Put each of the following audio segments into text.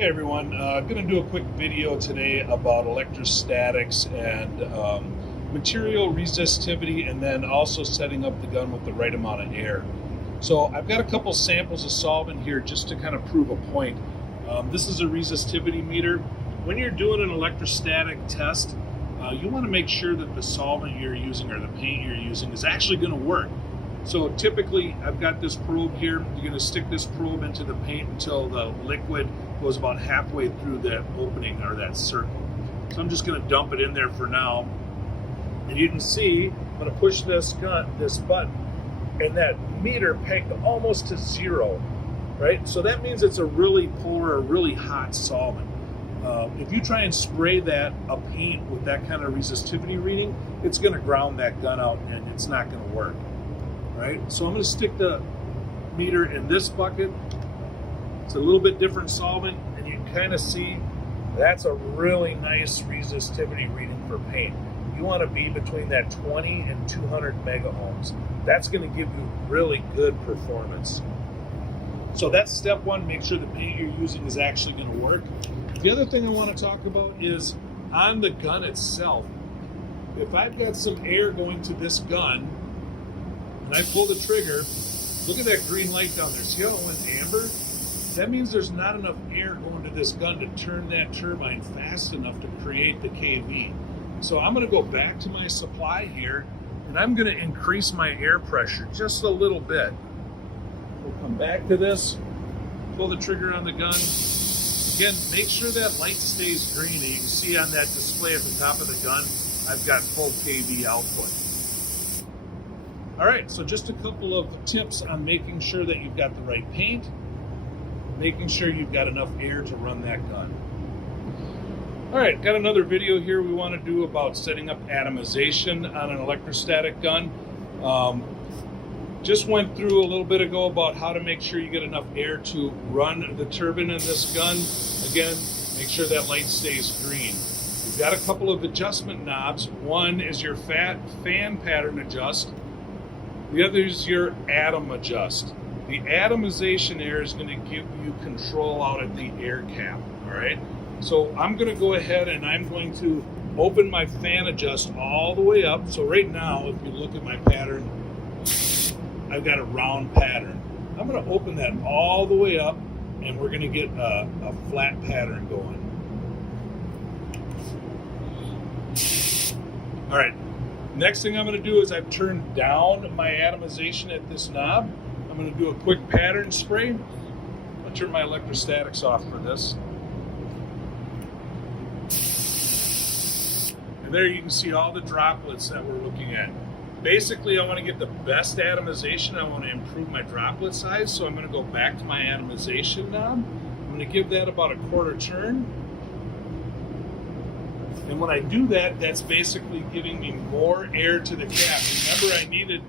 Hey everyone, I'm going to do a quick video today about electrostatics and material resistivity, and then also setting up the gun with the right amount of air. So I've got a couple samples of solvent here just to kind of prove a point. This is a resistivity meter. When you're doing an electrostatic test, you want to make sure that the solvent you're using or the paint you're using is actually going to work. So typically I've got this probe here. You're going to stick this probe into the paint until the liquid goes about halfway through that opening or that circle. So I'm just going to dump it in there for now. And you can see I'm going to push this button, and that meter pegged almost to zero, right? So that means it's a really polar or really hot solvent. If you try and spray a paint with that kind of resistivity reading, it's going to ground that gun out and it's not going to work. Right? So I'm going to stick the meter in this bucket. It's a little bit different solvent, and you can kind of see that's a really nice resistivity reading for paint. You want to be between that 20 and 200 mega ohms. That's going to give you really good performance. So that's step one. Make sure the paint you're using is actually going to work. The other thing I want to talk about is on the gun itself. If I've got some air going to this gun, and I pull the trigger, look at that green light down there. See how it went amber? That means there's not enough air going to this gun to turn that turbine fast enough to create the kV. So I'm going to go back to my supply here, and I'm going to increase my air pressure just a little bit. We'll come back to this, pull the trigger on the gun. Again, make sure that light stays green. And you can see on that display at the top of the gun, I've got full kV output. All right, so just a couple of tips on making sure that you've got the right paint, making sure you've got enough air to run that gun. All right, got another video here we want to do about setting up atomization on an electrostatic gun. Just went through a little bit ago about how to make sure you get enough air to run the turbine in this gun. Again, make sure that light stays green. You've got a couple of adjustment knobs. One is your fan pattern adjust. The other is your atom adjust. The atomization air is going to give you control out at the air cap, all right? So I'm going to go ahead and I'm going to open my fan adjust all the way up. So right now, if you look at my pattern, I've got a round pattern. I'm going to open that all the way up, and we're going to get a flat pattern going. All right. Next thing I'm going to do is I've turned down my atomization at this knob. I'm going to do a quick pattern spray. I'll turn my electrostatics off for this. And there you can see all the droplets that we're looking at. Basically, I want to get the best atomization. I want to improve my droplet size, so I'm going to go back to my atomization knob. I'm going to give that about a quarter turn. And when I do that, that's basically giving me more air to the cap. Remember, I needed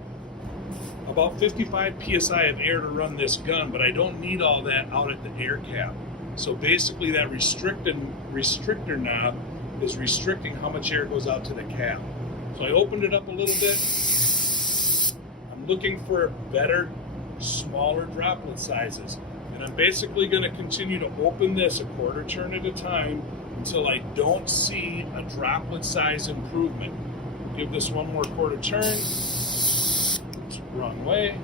about 55 psi of air to run this gun, but I don't need all that out at the air cap. So basically that restrictor knob is restricting how much air goes out to the cap. So I opened it up a little bit. I'm looking for better, smaller droplet sizes. And I'm basically going to continue to open this a quarter turn at a time until I don't see a droplet size improvement. Give this one more quarter turn. It's the wrong way.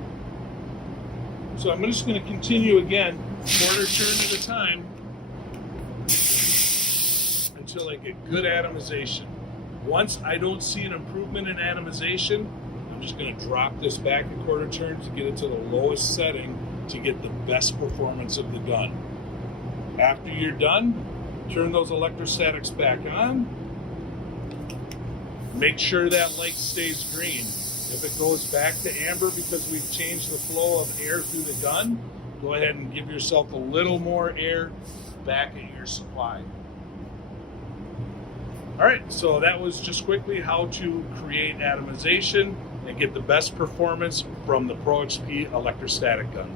So I'm just going to continue again, quarter turn at a time, until I get good atomization. Once I don't see an improvement in atomization, I'm just going to drop this back a quarter turn to get it to the lowest setting to get the best performance of the gun. After you're done, turn those electrostatics back on. Make sure that light stays green. If it goes back to amber because we've changed the flow of air through the gun, go ahead and give yourself a little more air back at your supply. All right, so that was just quickly how to create atomization and get the best performance from the Pro XP electrostatic gun.